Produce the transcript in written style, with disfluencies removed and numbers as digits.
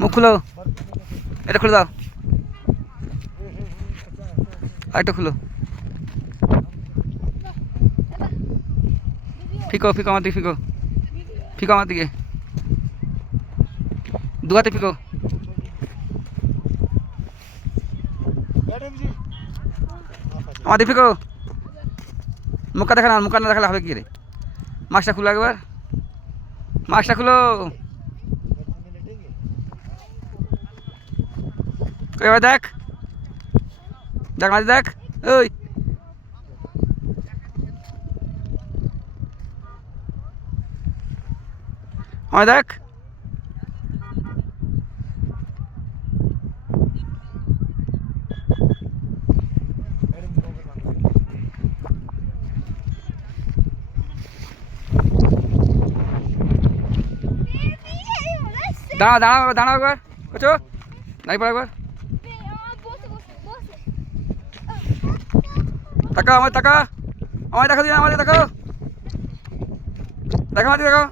মুখ খুলো, এটা খুলে দাও, আরেকটা খুলো। ফিকো ফিকো আমার দিকে, ফিকো ফিকো আমার দিকে, দু হাতে ফিকো। আমার দিকে ফিকো, মুখটা দেখা না, মুখটা না দেখালে হবে কি রে? মাস্কটা খুলো একবার, মাস্কটা খুলো। এবার দেখ, দেখ মাঝে দেখ, ওই আমার দেখ। দাঁড়া দাঁড়া দাঁড়া একবার, বুঝছো? নাই পড়া একবার, টাকা আমার টাকা, আমার দেখা দিন, আমার টাকা দেখা, আমার টাকা।